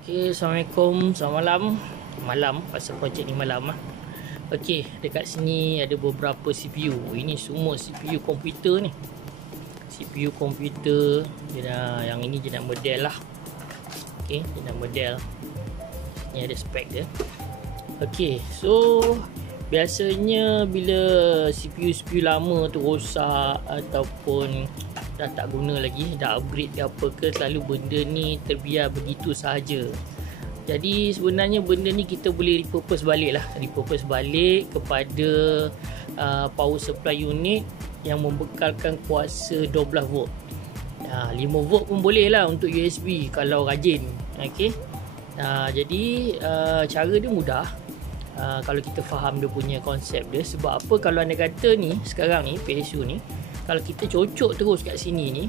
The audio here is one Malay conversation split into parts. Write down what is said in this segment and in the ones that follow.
Okey, Assalamualaikum. Selamat malam. Malam, pasal projek ni malam lah. Okey, dekat sini ada beberapa CPU. Ini semua CPU komputer ni. CPU komputer yang ini jenis model lah. Okey, jenis model. Ni ada spek dia. Okey, so biasanya bila CPU lama tu rosak ataupun dah tak guna lagi, dah upgrade ke apa ke, selalu benda ni terbiar begitu sahaja. Jadi sebenarnya benda ni kita boleh repurpose balik lah, repurpose balik kepada power supply unit yang membekalkan kuasa 12 volt. 5 volt pun boleh lah untuk USB kalau rajin. Okey. Jadi cara dia mudah. Kalau kita faham dia punya konsep dia. Sebab apa, kalau anda kata ni sekarang ni PSU ni, kalau kita cocok terus kat sini ni,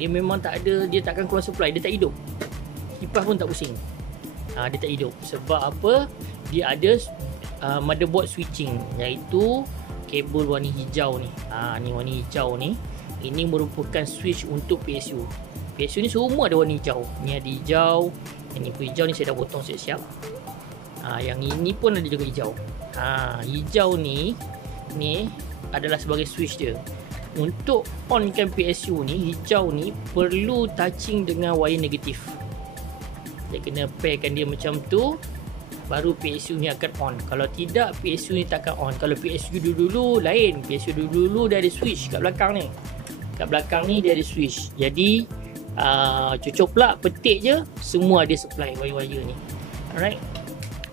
dia memang tak ada, dia takkan keluar supply, dia tak hidup. Kipas pun tak pusing. Dia tak hidup. Sebab apa? Dia ada motherboard switching, iaitu kabel warna hijau ni. Ni warna hijau ni. Ini merupakan switch untuk PSU. PSU ni semua ada warna hijau. Ni ada hijau. Yang ni pun hijau ni saya dah potong siap-siap. Yang ini pun ada juga hijau. Hijau ni adalah sebagai switch dia. Untuk onkan PSU ni, hijau ni perlu touching dengan wire negatif. Dia kena pairkan dia macam tu, baru PSU ni akan on. Kalau tidak, PSU ni takkan on. Kalau PSU dulu lain. PSU dulu dia ada switch kat belakang ni. Kat belakang ni dia ada switch. Jadi cocok pula petik je, semua ada supply wire-wire ni. Alright.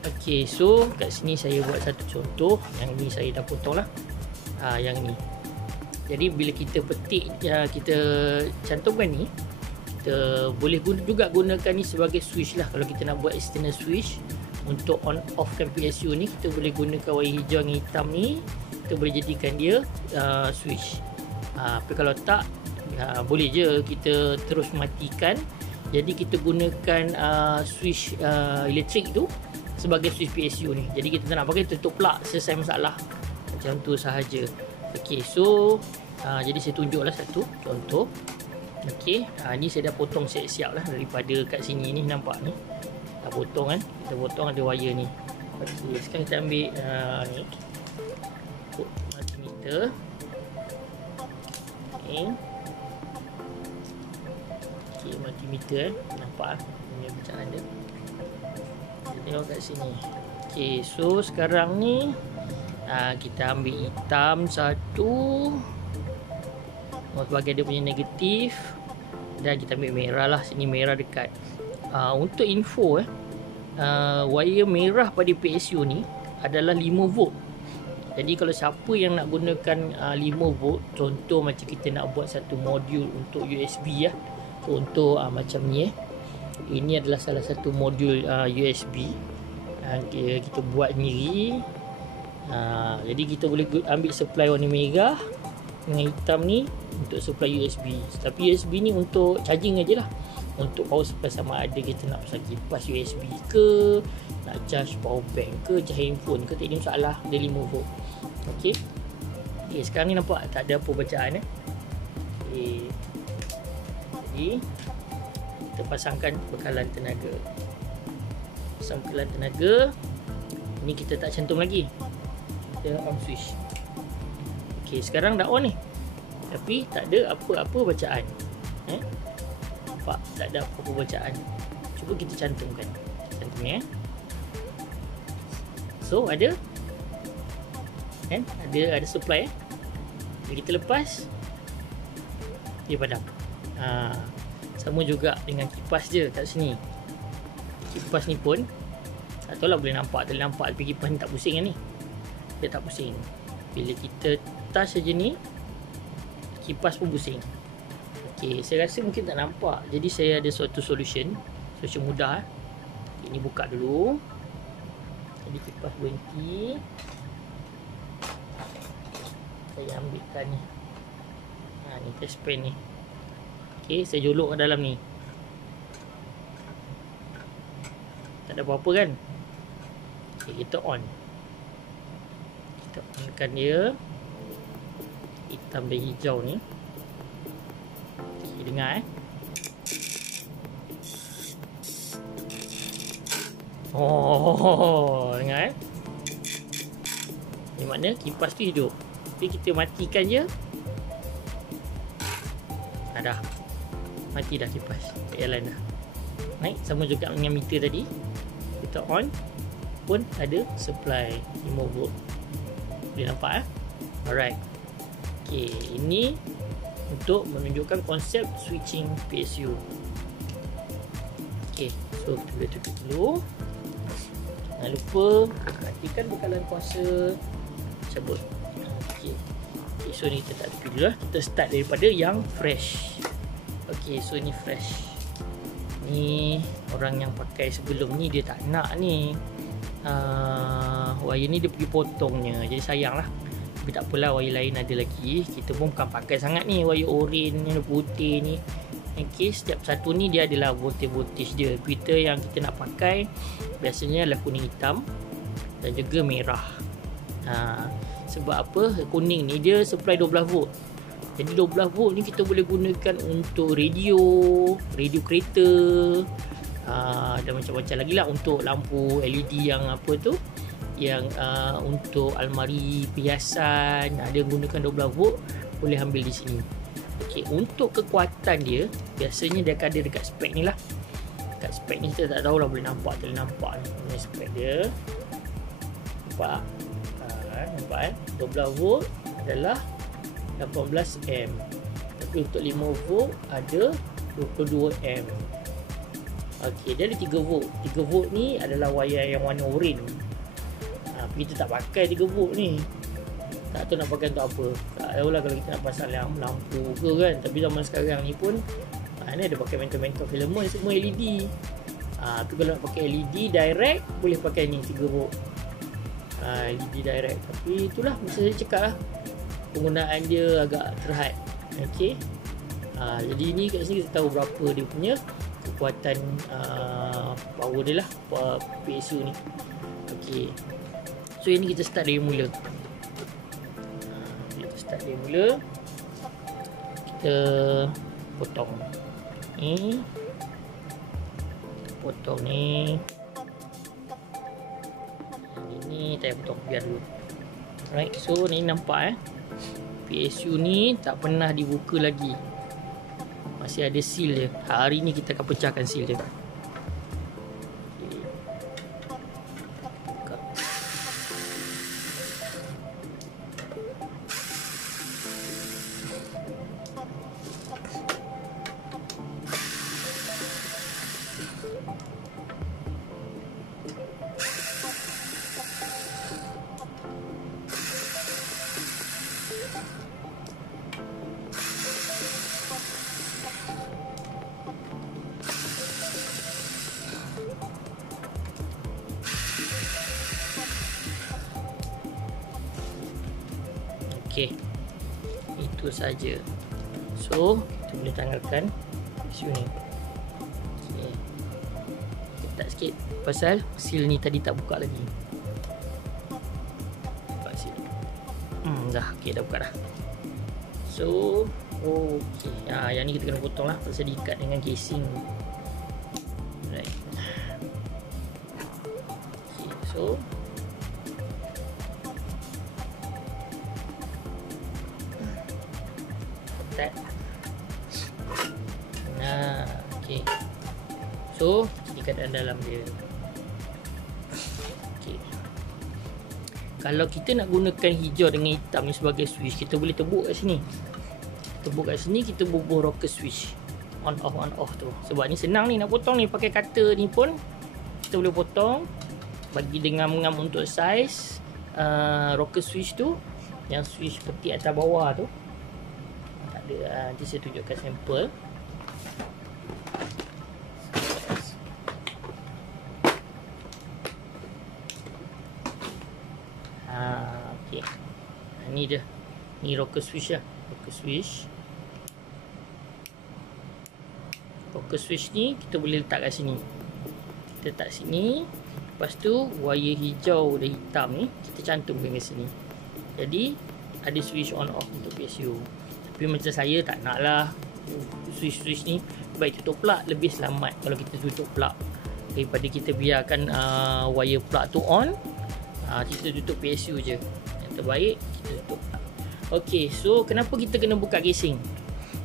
Okay, so kat sini saya buat satu contoh. Yang ni saya dah potong lah. Yang ni. Jadi bila kita petik, kita cantumkan ni, kita boleh juga gunakan ni sebagai switch lah. Kalau kita nak buat external switch untuk on off kan PSU ni, kita boleh gunakan wire hijau dan hitam ni. Kita boleh jadikan dia switch. Tapi kalau tak, boleh je kita terus matikan. Jadi kita gunakan switch elektrik tu sebagai switch PSU ni. Jadi kita tak nak pakai, tutup plug, selesai masalah. Macam tu sahaja. Okey, so jadi saya tunjuklah satu contoh. Okey, ni saya dah potong siap-siap lah daripada kat sini ni, nampak ni. Dah potong kan? Kita potong ada wire ni. Okey, sekarang kita ambil ni. Multimeter. Okey. Okey, multimeter nampak punya bacaan dia. Tengok kat sini. Okey, so sekarang ni kita ambil hitam satu sebagai dia punya negatif, dan kita ambil merah lah. Sini merah dekat. Untuk info wire merah pada PSU ni adalah 5 volt. Jadi kalau siapa yang nak gunakan 5 volt, contoh macam kita nak buat satu modul untuk USB lah, contoh macam ni ini adalah salah satu modul USB kita buat sendiri. Jadi kita boleh ambil supply warna merah dengan hitam ni untuk supply USB. Tapi USB ni untuk charging aja lah, untuk power supply, sama ada kita nak pasang kipas USB ke, nak charge power bank ke, charge handphone ke, tak ada masalah. Dia 5 volt. Okey. Sekarang ni nampak tak ada apa bacaan Jadi kita pasangkan bekalan tenaga. Pasang bekalan tenaga. Ini kita tak cantum lagi. Kita on switch. Okey, sekarang dah on ni. Tapi tak ada apa-apa bacaan. Nampak? Tak ada apa-apa bacaan. Cuba kita cantumkan. Cantum ya. So ada kan? Ada supply. Bila kita lepas, dia padam. Sama juga dengan kipas je kat sini. Kipas ni pun tak tahulah boleh nampak atau nampak, tapi kipas ni tak pusing kan ni. Dia tak pusing. Bila kita touch saja ni, kipas pun pusing. Okey, saya rasa mungkin tak nampak. Jadi saya ada suatu solution mudah. Ini buka dulu. Jadi kipas berhenti. Saya ambilkan ni. Ni test pen ni. Okey, saya jolok ke dalam ni. Tak ada apa-apa kan? Okey, kita on. Kita onkan dia. Hitam dan hijau ni. Okey, dengar Oh, dengar Ini makna kipas tu hidup. Tapi kita matikan je. Dah mati dah kipas. Tak jalan dah. Naik sama juga dengan meter tadi. Kita on pun ada supply 5 volt. Boleh nampak Alright. Okay, ini untuk menunjukkan konsep switching PSU. Okay, so kita boleh tutup dulu. Jangan lupa perhatikan bekalan kuasa. Cabut. Okay, so ni kita tak tepi dulu lah. Kita start daripada yang fresh. Okay, so ni fresh. Ni orang yang pakai sebelum ni dia tak nak ni. Wire ni dia pergi potongnya. Jadi sayang lah. Tapi tak apalah, wire lain ada lagi. Kita pun bukan pakai sangat ni wire oren yang putih ni. Okay, setiap satu ni dia adalah voltage dia. Tweeter yang kita nak pakai biasanya adalah kuning hitam dan juga merah. Sebab apa? Kuning ni dia supply 12 volt. Jadi 12 volt ni kita boleh gunakan untuk radio kereta, dan macam-macam lagi lah. Untuk lampu LED yang apa tu, yang untuk almari perhiasan, ada gunakan 12 volt, boleh ambil di sini. Okey, untuk kekuatan dia biasanya dia akan ada dekat spek ni lah. Dekat spek ni kita tak tahulah boleh nampak tak boleh nampak ni spek dia. Nampak? Nampak 12 volt adalah 18 M. Tapi untuk 5 volt ada 22 M. Okey, dia ada 3 volt. 3 volt ni adalah wire yang warna oren. Kita tak pakai 3 volt ni. Tak tahu nak pakai untuk apa. Tak tahulah kalau kita nak pasang lampu ke kan. Tapi zaman sekarang ni pun ni ada pakai mental filament semua LED. Tapi kalau nak pakai LED direct boleh pakai ni 3 volt. LED direct. Tapi itulah bisa saya cakap lah, penggunaan dia agak terhad. Okey. Jadi ni kat sini kita tahu berapa dia punya kekuatan power dia lah, PSU ni. Okey. So ini kita start dari mula. Kita potong ni. Potong ni. Ini tak payah potong, biar dulu. Alright, so ni nampak PSU ni tak pernah dibuka lagi. Masih ada seal dia. Hari ni kita akan pecahkan seal dia. Okey, itu saja. So kita boleh tanggalkan PSU ni. Okay, ketat sikit pasal seal ni tadi tak buka lagi. Buka seal. Dah, okey, dah buka dah. So okey, yang ni kita kena potong lah pasal diikat dengan casing. Right. Okay, so okey. So, ikatan dalam dia. Okey. Kalau kita nak gunakan hijau dengan hitam ni sebagai switch, kita boleh tebuk kat sini. Tebuk kat sini, kita bubuh rocker switch. On off tu. Sebab ni senang ni nak potong ni, pakai cutter ni pun kita boleh potong. Bagi dengan ngam untuk saiz rocker switch tu, yang switch peti atas bawah tu. Tak ada, nanti saya tunjukkan sampel. Okey. Ni dia. Ni rocker switch lah. Rocker switch. Rocker switch ni kita boleh letak kat sini. Kita letak sini. Lepas tu wire hijau dan hitam ni kita cantumkan kat sini. Jadi ada switch on off untuk PSU. Tapi macam saya tak nak lah switch ni, baik tutup plug lebih selamat kalau kita tutup plug. daripada kita biarkan wire plug tu on. Kita tutup PSU je. Yang terbaik kita tutup. Okey, so kenapa kita kena buka casing?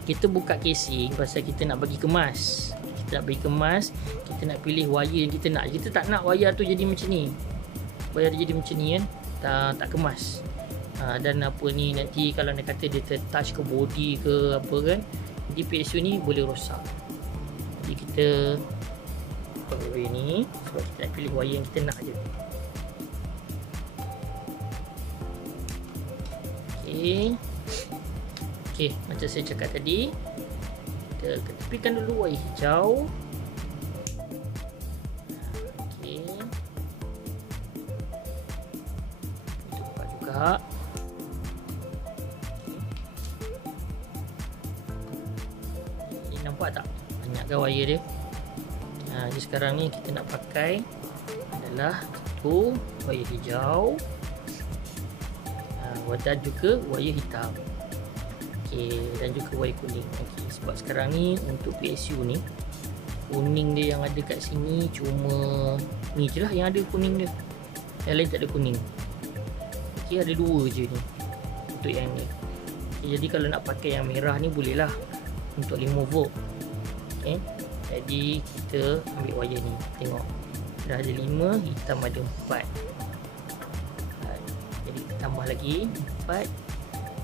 Kita buka casing pasal kita nak bagi kemas. Kita nak bagi kemas, kita nak pilih wire yang kita nak. Kita tak nak wire tu jadi macam ni. Wire dia jadi macam ni kan. Tak kemas. Dan apa ni, nanti kalau nak kata dia touch ke body ke apa kan, di PSU ni boleh rosak. Jadi kita pakai wire ni sebab kita nak pilih wire yang kita nak je. Okey, macam saya cakap tadi, kita ketepikan dulu wire hijau. Okey, kita buka juga. Ini nampak tak banyakkan wire dia? Jadi sekarang ni kita nak pakai adalah satu wire hijau, dan juga wire hitam. Okey, dan juga wire kuning. Okey, sebab sekarang ni untuk PSU ni, kuning dia yang ada kat sini cuma ni je lah yang ada kuning dia. Yang lain tak ada kuning. Okey, ada dua je ni untuk yang ni. Okay, jadi kalau nak pakai yang merah ni boleh lah untuk 5 volt. Okey, jadi kita ambil wire ni. Tengok, dah ada 5, hitam ada 4. Jadi tambah lagi 4.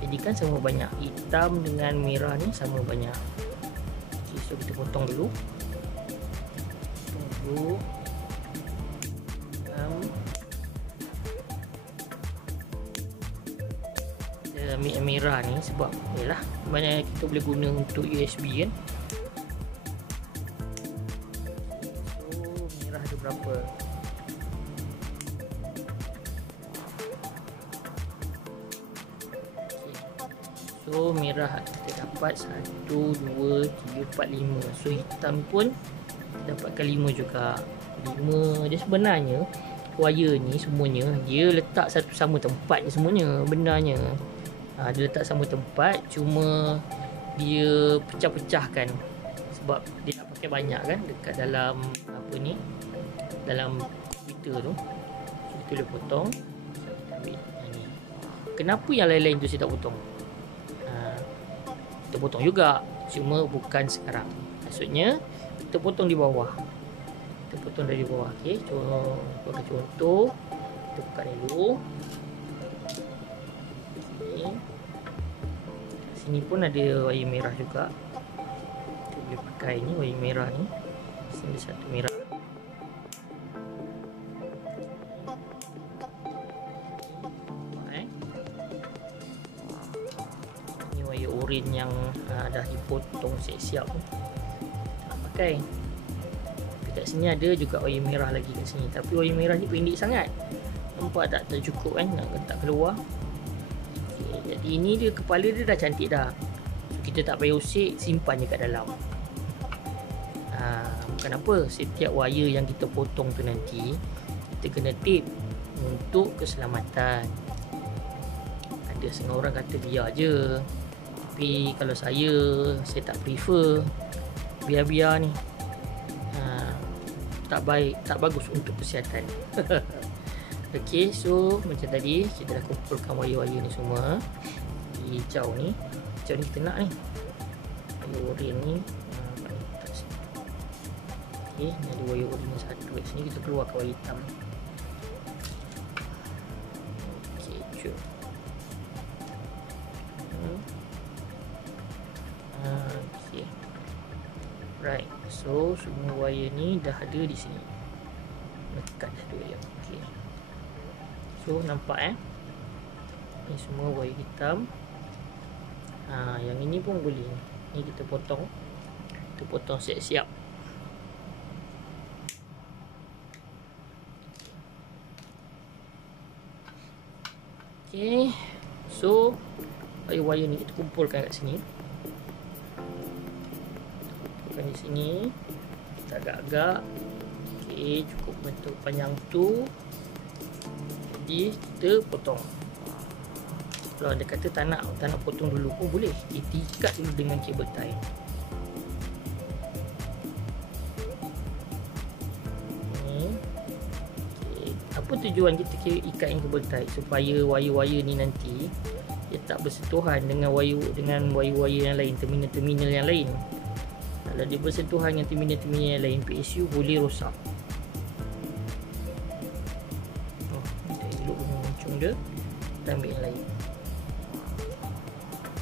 Jadi kan sama banyak. Hitam dengan merah ni sama banyak. Okay, so kita potong dulu. Kita ambil yang merah ni sebab yalah, mana kita boleh guna untuk USB kan. So merah ada berapa? So merah kita dapat 1, 2, 3, 4, 5. So hitam pun dapatkan 5 juga. 5 dia sebenarnya wire ni semuanya dia letak satu sama tempat je semuanya benarnya. Dia letak sama tempat, cuma dia pecah-pecahkan sebab dia nak pakai banyak kan dekat dalam apa ni, dalam komputer tu. So kita boleh potong. Kita ambil yang ni. Kenapa yang lain-lain tu saya tak potong? Kita potong juga, cuma bukan sekarang. Maksudnya kita potong di bawah. Kita potong dari bawah. Okey, contoh kita buka dulu. Sini pun ada wire merah juga. Kita boleh pakai ni wire merah ni. Sini ada satu merah. Oren yang dah dipotong siap-siap nak pakai. Dekat sini ada juga wire merah lagi kat sini, tapi wire merah ni pendek sangat. Nampak tak cukup kan, nak letak keluar. Okay, jadi ini dia, kepala dia dah cantik dah. So, kita tak payah usik, simpan je kat dalam. Bukan apa, setiap wire yang kita potong tu nanti kita kena tape untuk keselamatan. Ada setengah orang kata biar je, tapi kalau saya tak prefer biar-biar ni. Tak baik, tak bagus untuk kesihatan. Okey, so macam tadi kita dah kumpulkan wire-wire ni semua. Hijau ni kita nak ni, wire oren ni. Okey, ni ada wire oren ni satu kat sini, kita keluarkan wire hitam. Okey, cuba. Okay. Right, so semua wire ni dah ada di sini. Lekat satu je. Okay. So nampak ni semua wire hitam. Yang ini pun boleh. Ni kita potong. Kita potong siap-siap. Okay. So wire-wire ni kita kumpulkan kat sini. Kumpulkan di sini. Kita agak-agak. Okey, cukup bentuk panjang tu. Jadi kita potong. Kalau anda kata tak nak potong dulu pun boleh. Kita ikat dulu dengan kabel tie. Apa tujuan kita ikat cable tie? Supaya wire-wire ni nanti dia tak bersentuhan dengan wire-wire yang lain, terminal-terminal yang lain. Kalau dia bersentuhan dengan terminal-terminal yang lain, PSU boleh rosak. Kita elok dengan moncong dia, kita ambil yang lain.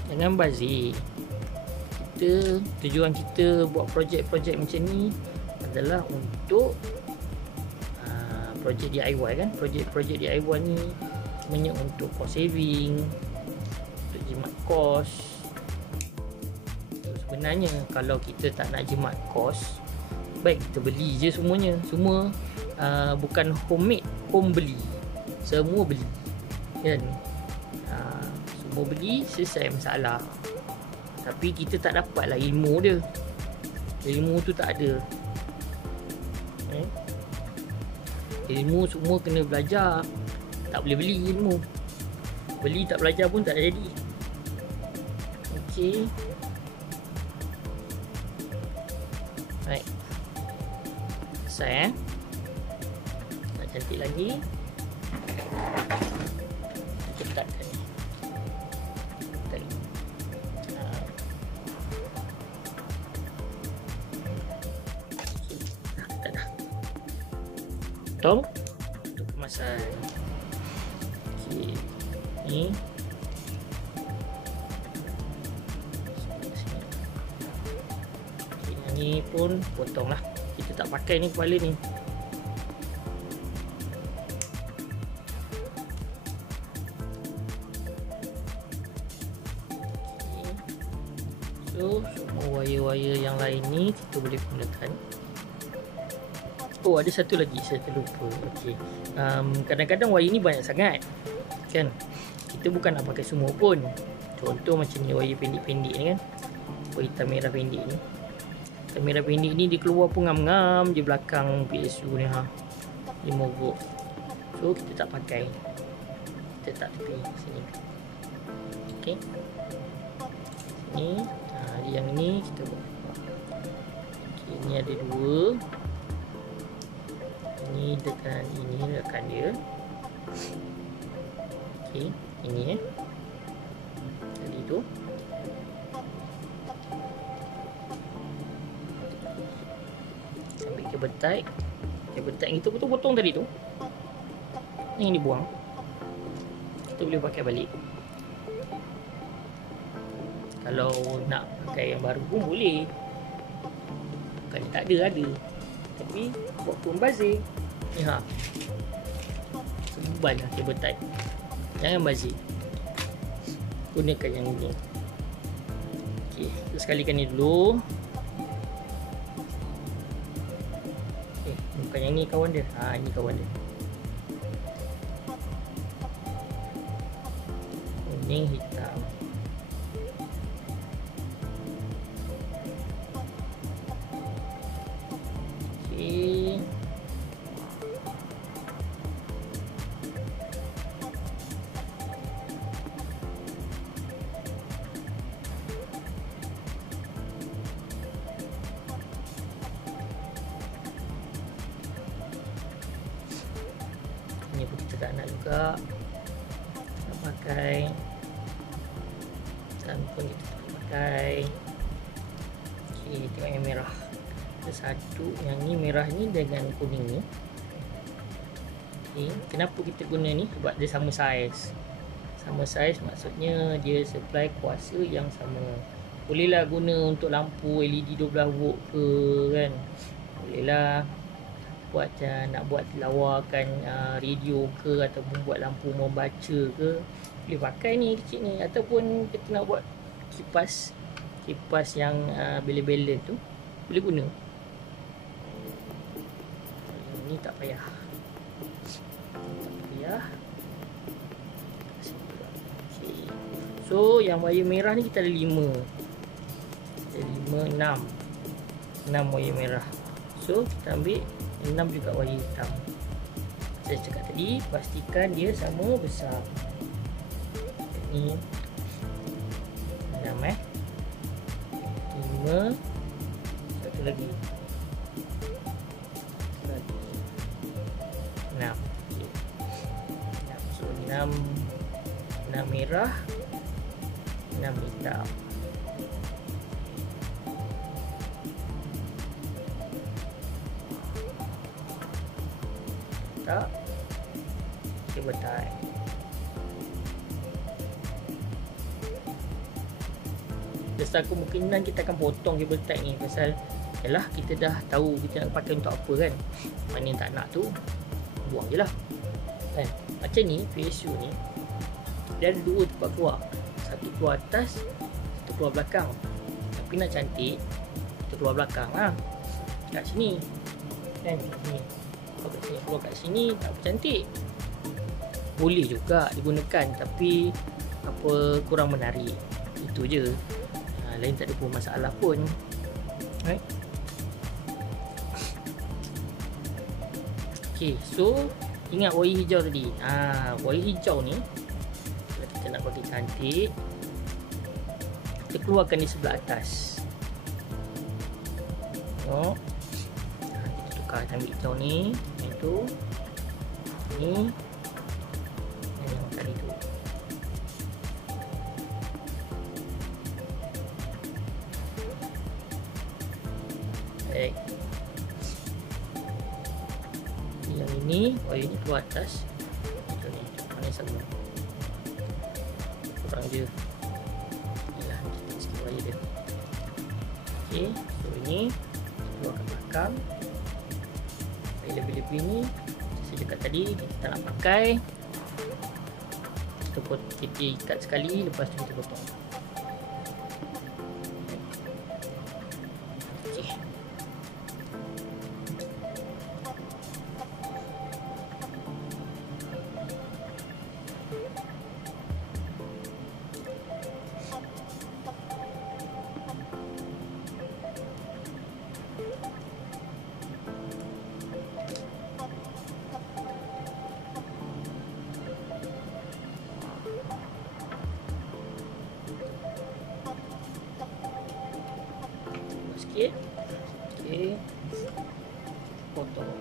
Jangan bazir. Tujuan kita buat projek-projek macam ni adalah untuk projek DIY kan. Projek DIY ni sebenarnya untuk cost saving, untuk jimat kos. Sebenarnya kalau kita tak nak jimat kos, baik kita beli je semuanya. Semua bukan homemade, home beli. Semua beli kan. Semua beli, selesai masalah. Tapi kita tak dapat lah ilmu dia. Ilmu tu tak ada. Ilmu semua kena belajar. Tak boleh beli ilmu. Beli tak belajar pun tak jadi. Okey. Baik. Selesai nak cantik lagi. Kita letakkan ni. Tong untuk kemasan. Okey. Ni. Okey, yang ni pun potonglah. Kita tak pakai ni kepala ni. Okay. So, semua wire-wire yang lain ni kita boleh gunakan. Oh, ada satu lagi saya terlupa. Okey. Kadang-kadang wire ni banyak sangat. Kan? Kita bukan nak pakai semua pun. Contoh macam ni wire pendek-pendek ni kan. Wire hitam merah pendek ni. Hitam merah pendek ni dia keluar pun ngam-ngam je belakang PSU ni Dia mogok. So kita tak pakai. Kita tak tepi sini. Okey. Sini. Yang ni kita buat. Okey, ni ada dua. Ini dengan ini rekan dia. Okey, ini tadi tu. Ambil kabel tie. Kabel tie yang kita potong tadi tu. Yang dibuang. Kita boleh pakai balik. Kalau nak pakai yang baru pun boleh. Bukan tak ada. Tapi buat pun bazir. Ni Seban lah kabel tie. Jangan bazir. Gunakan yang ni. Okey, kita sekalikan ni dulu. Okey, bukan yang ni kawan dia. Ini kawan dia. Kuning hitam. Okey. Ni pun kita tak nak juga. Tak pakai. Dan pun kita tak pakai. Okey, tengok yang merah. Ada satu, yang ni merah ni dengan kuning ni. Okay. Kenapa kita guna ni? Sebab dia sama saiz. Sama saiz maksudnya dia supply kuasa yang sama. Bolehlah guna untuk lampu LED 12 volt ke kan. Bolehlah buat nak buat lawakan radio ke, ataupun buat lampu membaca ke, boleh pakai ni kecil ni. Ataupun kita nak buat kipas yang belen-belen tu, boleh guna. Ni tak payah. Okay. So yang wire merah ni kita ada 5. Ada 6 wire merah. So kita ambil 6 juga wire hitam. Saya cakap tadi, pastikan dia sama besar. Ni 6 5. Satu lagi 6. Okay. 6 merah, 6 hitam. Tak cable tie. Besar kemungkinan kita akan potong cable tie ni, pasal yalah kita dah tahu kita nak pakai untuk apa kan. Mana yang tak nak tu buang je lah kan. Macam ni PSU ni dia ada dua tempat keluar, satu keluar atas, satu keluar belakang. Tapi nak cantik kita keluar belakang lah, kat sini kan, kat sini. Kalau kat sini keluar kat sini tak apa cantik. Boleh juga digunakan tapi apa, kurang menarik, itu je. Lain tak ada pun masalah pun, right? Okay, so ingat wire hijau tadi. Wire hijau ni kalau kita nak bagi cantik, kita keluarkan di sebelah atas. Tengok, kita tukar ambil hijau ni, yang tu ni, dan yang tadi tu. Baik. Yang ini, wire ni keluar atas. Itu ni, mana sama. Kurang je. Yalah, kita sikit wire dia. Okey, so ini keluar ke belakang. Wire lebih-lebih ni saya cakap tadi, kita tak nak pakai, kita ikat sekali, lepas tu kita potong. Sikit. Okey. Potong.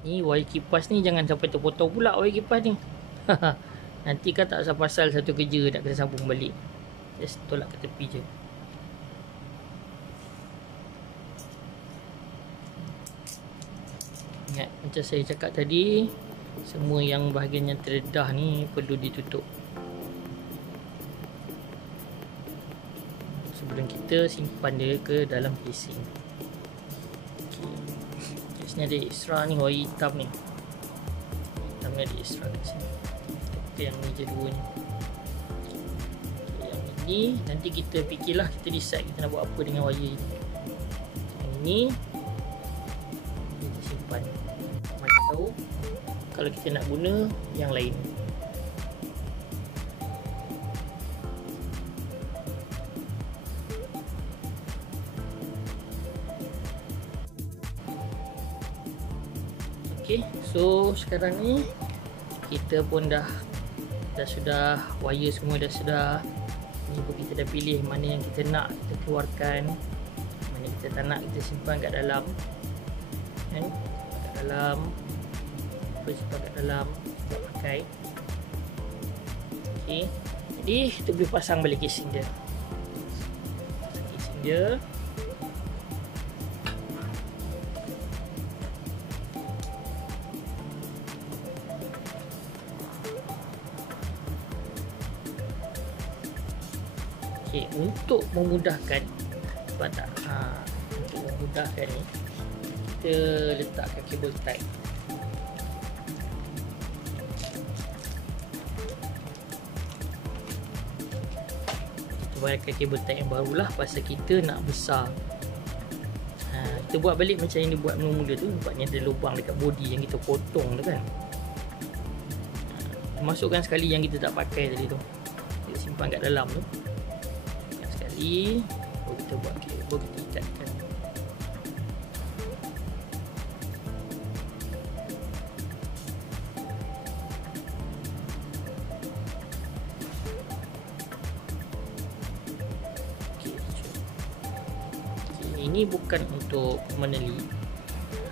Ni wire kipas ni jangan sampai terpotong pula wire kipas ni. Nanti kan tak pasal satu kerja nak kena sambung balik. Just tolak ke tepi je. Ingat macam saya cakap tadi, semua yang bahagian yang terdedah ni perlu ditutup sebelum kita simpan dia ke dalam casing. Sini ada extra ni, wire hitam ni. Hitam ni ada extra kat sini. Kita yang ni je dua ni. Yang ini nanti kita fikirlah, kita decide kita nak buat apa dengan wire ni. Yang ini kita simpan. Mana tahu kalau kita nak guna yang lain. Okay, so sekarang ni kita pun dah sudah wire semua dah sudah. Ni pun kita dah pilih mana yang kita nak kita keluarkan, mana kita tak nak kita simpan kat dalam, kan? Kat dalam, simpan kat dalam, kita pakai. Okay, jadi kita boleh pasang balik casing dia. Casing dia. Okay, untuk memudahkan, sebab tak, untuk memudahkan ni, kita letakkan kabel tight. Kita bayarkan kabel tight yang barulah, pasal kita nak besar. Kita buat balik macam yang dia buat mula-mula tu. Nampaknya ada lubang dekat body yang kita potong tu kan. Masukkan sekali yang kita tak pakai tadi tu, kita simpan kat dalam tu. Baru kita buat kabel, kita ikatkan. Ini bukan untuk meneli,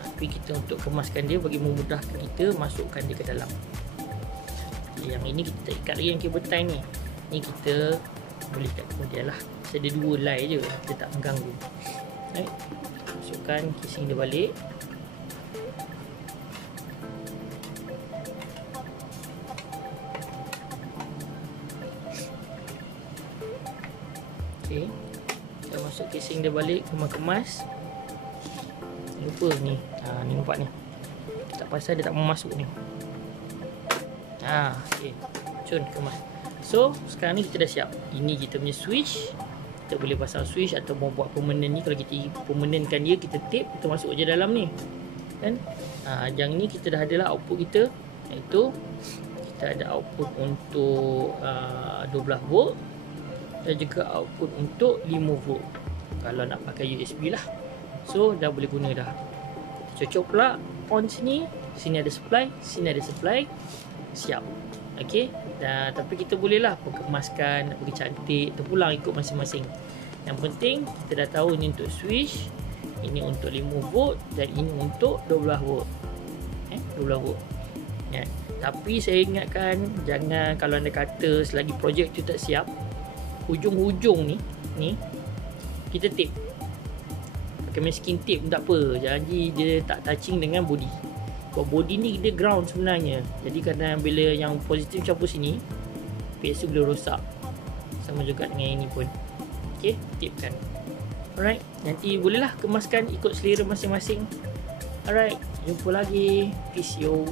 tapi kita untuk kemaskan dia bagi memudahkan kita masukkan dia ke dalam. Yang ini kita ikat lagi yang kabel tie ni. Ni kita boleh ikat kemudian lah. Ada 2 lay je, kita tak mengganggu. Right. Masukkan casing dia balik. Okay, kita masuk casing dia balik, kemas-kemas. Lupa ni, ni nampak ni, tak pasal dia tak mau masuk ni. Okay, cun kemas. So sekarang ni kita dah siap. Ini kita punya switch. Kita boleh pasang switch atau mau buat permanent ni. Kalau kita permanentkan dia, kita tape, kita masuk je dalam ni kan. Yang ni kita dah adalah output kita, iaitu kita ada output untuk 12 volt dan juga output untuk 5 volt kalau nak pakai USB lah. So dah boleh guna dah. Cocok pula on sini, sini ada supply, sini ada supply, siap. Okey, tapi kita bolehlah kemaskan, nak bagi cantik, terpulang ikut masing-masing. Yang penting kita dah tahu ini untuk switch, ini untuk 5 volt dan ini untuk 12 volt. 12 volt. Ya. Tapi saya ingatkan, jangan kalau anda kata selagi projek tu tak siap, hujung-hujung ni kita tape. Pakai masking tape pun tak apa, janji dia tak touching dengan body. Body ni dia ground sebenarnya. Jadi kadang bila yang positif campur sini, PSU boleh rosak. Sama juga dengan ini pun. Okey, tipkan. Alright, nanti bolehlah kemaskan ikut selera masing-masing. Alright, jumpa lagi. Peace yo.